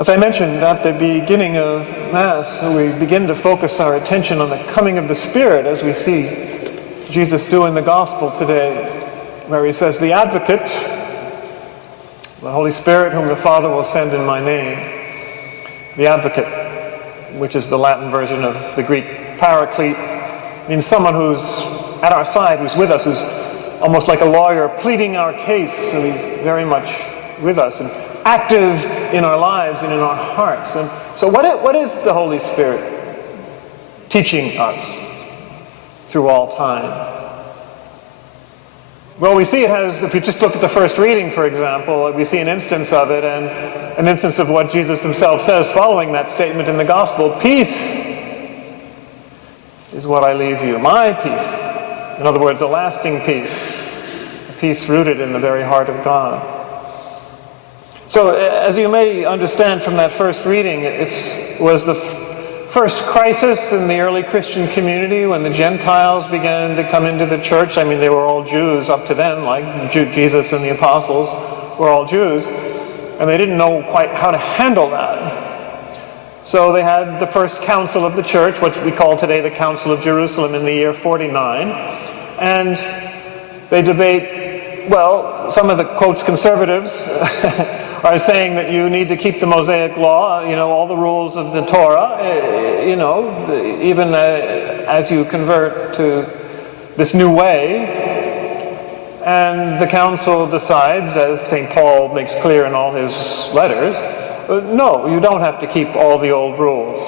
As I mentioned at the beginning of Mass, we begin to focus our attention on the coming of the Spirit, as we see Jesus do in the Gospel today, where he says, "The Advocate, the Holy Spirit, whom the Father will send in my name." The Advocate, which is the Latin version of the Greek Paraclete, means someone who's at our side, who's with us, who's almost like a lawyer pleading our case, and he's very much with us and active in our lives and in our hearts. And so what is the Holy Spirit teaching us through all time? Well, we see it has, if you just look at the first reading, for example, we see an instance of it, and an instance of what Jesus himself says following that statement in the Gospel: "Peace is what I leave you, my peace." In other words, a lasting peace, a peace rooted in the very heart of God. So, as you may understand from that first reading, it was the first crisis in the early Christian community when the Gentiles began to come into the church. I mean, they were all Jews up to then, like Jesus and the apostles were all Jews, and they didn't know quite how to handle that. So they had the first council of the church, what we call today the Council of Jerusalem, in the year 49, and they debate, well, some of the, quotes, conservatives are saying that you need to keep the Mosaic law, all the rules of the Torah, even as you convert to this new way. And the council decides, as St. Paul makes clear in all his letters, no, you don't have to keep all the old rules.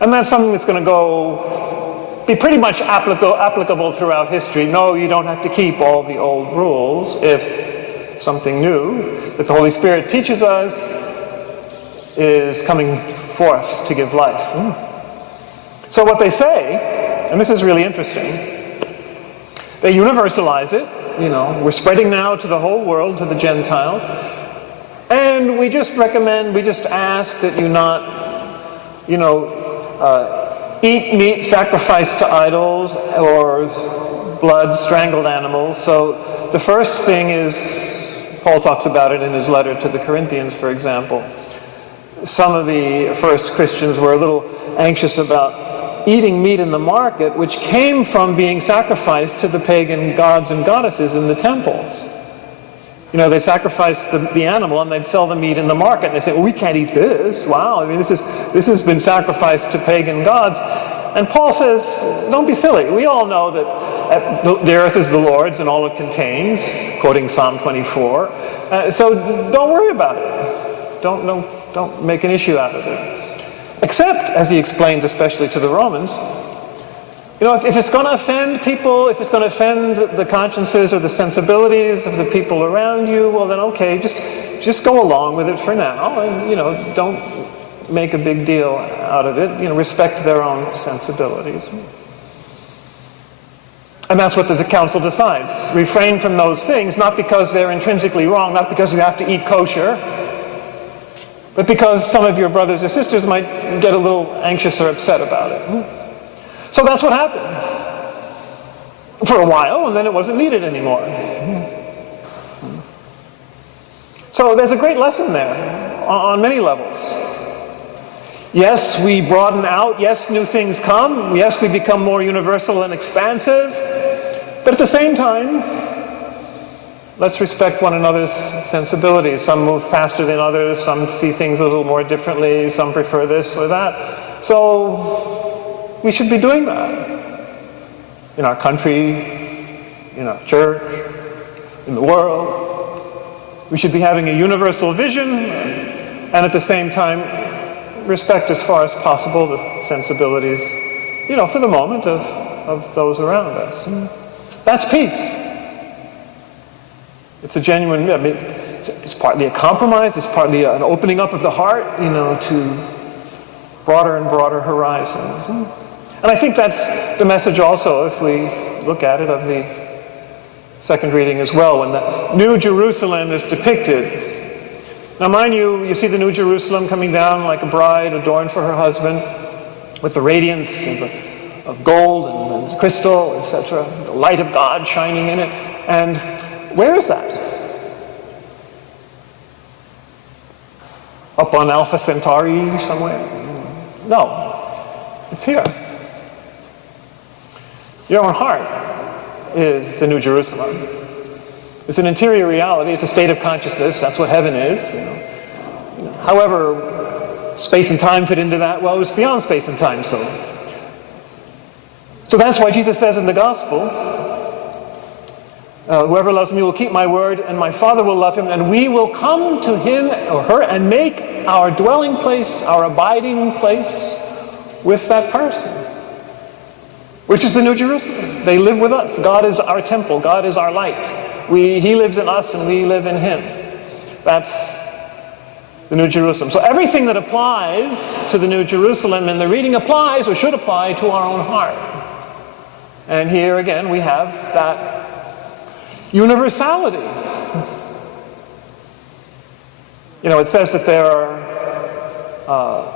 And that's something that's going to be pretty much applicable throughout history. No, you don't have to keep all the old rules if something new that the Holy Spirit teaches us is coming forth to give life. So what they say, and this is really interesting, they universalize it. We're spreading now to the whole world, to the Gentiles, and we just ask that you not, eat meat sacrificed to idols or blood strangled animals. So the first thing is, Paul talks about it in his letter to the Corinthians, for example. Some of the first Christians were a little anxious about eating meat in the market, which came from being sacrificed to the pagan gods and goddesses in the temples. They'd sacrifice the animal and they'd sell the meat in the market. And they say, well, we can't eat this. Wow, this has been sacrificed to pagan gods. And Paul says, don't be silly. We all know that the earth is the Lord's and all it contains, quoting Psalm 24. So don't worry about it. Don't make an issue out of it. Except, as he explains, especially to the Romans, if it's going to offend people, if it's going to offend the consciences or the sensibilities of the people around you, well then okay, just go along with it for now, and don't make a big deal out of it. Respect their own sensibilities. And that's what the council decides. Refrain from those things, not because they're intrinsically wrong, not because you have to eat kosher, but because some of your brothers or sisters might get a little anxious or upset about it. So that's what happened for a while, and then it wasn't needed anymore. So there's a great lesson there on many levels. Yes, we broaden out. Yes, new things come. Yes, we become more universal and expansive. But at the same time, let's respect one another's sensibilities. Some move faster than others. Some see things a little more differently. Some prefer this or that. So we should be doing that in our country, in our church, in the world. We should be having a universal vision and at the same time respect as far as possible the sensibilities, for the moment of those around us. That's peace. It's a genuine, it's partly a compromise, it's partly an opening up of the heart, to broader and broader horizons. And I think that's the message also, if we look at it, of the second reading as well, when the New Jerusalem is depicted. Now mind you, you see the New Jerusalem coming down like a bride adorned for her husband, with the radiance of gold and crystal, etc., the light of God shining in it. And where is that? up on Alpha Centauri somewhere. No, it's here. Your own heart is the New Jerusalem. It's an interior reality. It's a state of consciousness. That's what heaven is. However, space and time fit into that. Well, it's beyond space and time. So that's why Jesus says in the gospel, whoever loves me will keep my word, and my Father will love him, and we will come to him or her and make our dwelling place, our abiding place with that person, which is the New Jerusalem. They live with us. God is our temple. God is our light. He lives in us and we live in him. That's the New Jerusalem. So everything that applies to the New Jerusalem in the reading applies or should apply to our own heart. And here again we have that universality. It says that there are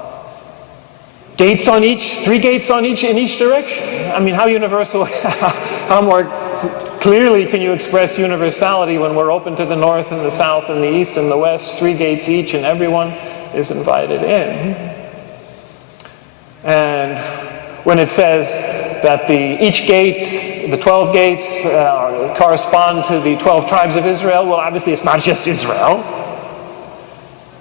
gates on each, 3 gates on each in each direction. I mean, how universal, how more clearly can you express universality when we're open to the north and the south and the east and the west, 3 gates each, and everyone is invited in. And when it says that each gate, the 12 gates, correspond to the 12 tribes of Israel, well, obviously it's not just Israel.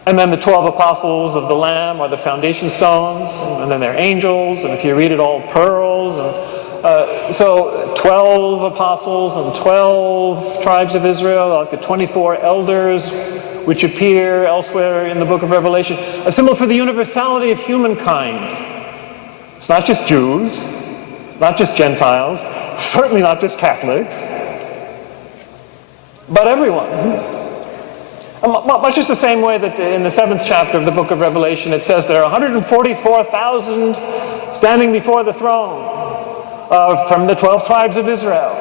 And then the 12 apostles of the Lamb are the foundation stones, and then they're angels, and if you read it, all pearls. And so 12 apostles and 12 tribes of Israel, like the 24 elders, which appear elsewhere in the book of Revelation, a symbol for the universality of humankind. It's not just Jews, not just Gentiles, certainly not just Catholics, but everyone. Much just the same way that in the 7th chapter of the book of Revelation it says there are 144,000 standing before the throne from the 12 tribes of Israel.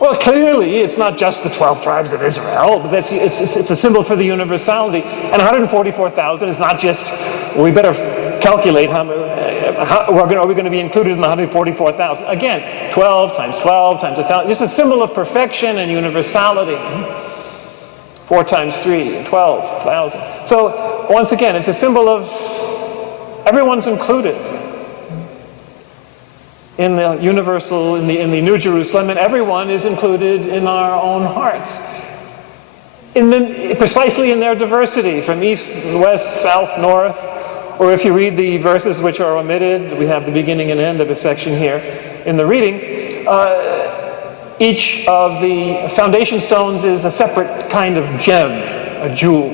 Well, clearly it's not just the 12 tribes of Israel, but it's a symbol for the universality. And 144,000 is not just, we better calculate are we going to be included in the 144,000. Again, 12 times 12 times 1,000. It's a symbol of perfection and universality. 4 times 3, 12,000. So once again, it's a symbol of everyone's included in the universal, in the New Jerusalem, and everyone is included in our own hearts. Precisely in their diversity, from east, west, south, north, or if you read the verses which are omitted, we have the beginning and end of a section here in the reading. Each of the foundation stones is a separate kind of gem, a jewel.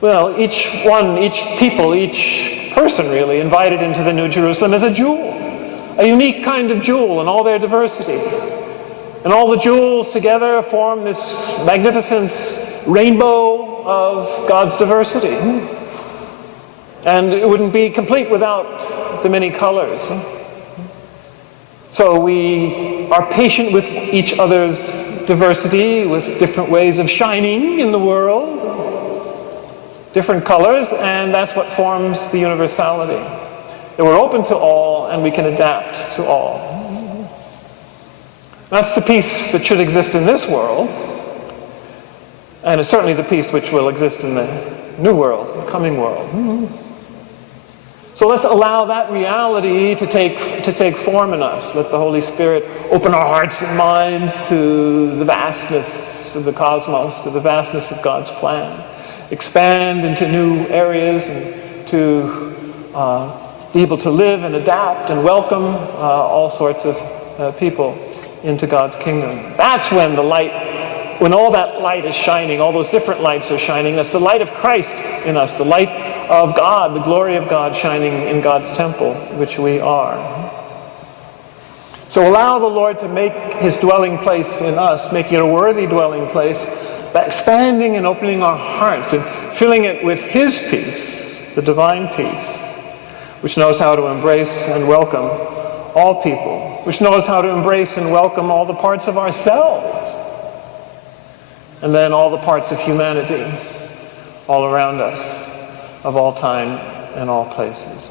Well, each people, each person really invited into the New Jerusalem is a jewel, a unique kind of jewel in all their diversity. And all the jewels together form this magnificent rainbow of God's diversity. And it wouldn't be complete without the many colors. So we are patient with each other's diversity, with different ways of shining in the world, different colors, and that's what forms the universality. That we're open to all and we can adapt to all. That's the peace that should exist in this world, and it's certainly the peace which will exist in the new world, the coming world. So let's allow that reality to take form in us. Let the Holy Spirit open our hearts and minds to the vastness of the cosmos, to the vastness of God's plan. Expand into new areas and to be able to live and adapt and welcome all sorts of people into God's kingdom. That's when the light, when all that light is shining, all those different lights are shining. That's the light of Christ in us, the light of God, the glory of God shining in God's temple, which we are. So allow the Lord to make his dwelling place in us, make it a worthy dwelling place, by expanding and opening our hearts and filling it with his peace, the divine peace, which knows how to embrace and welcome all people, which knows how to embrace and welcome all the parts of ourselves, and then all the parts of humanity all around us, of all time and all places.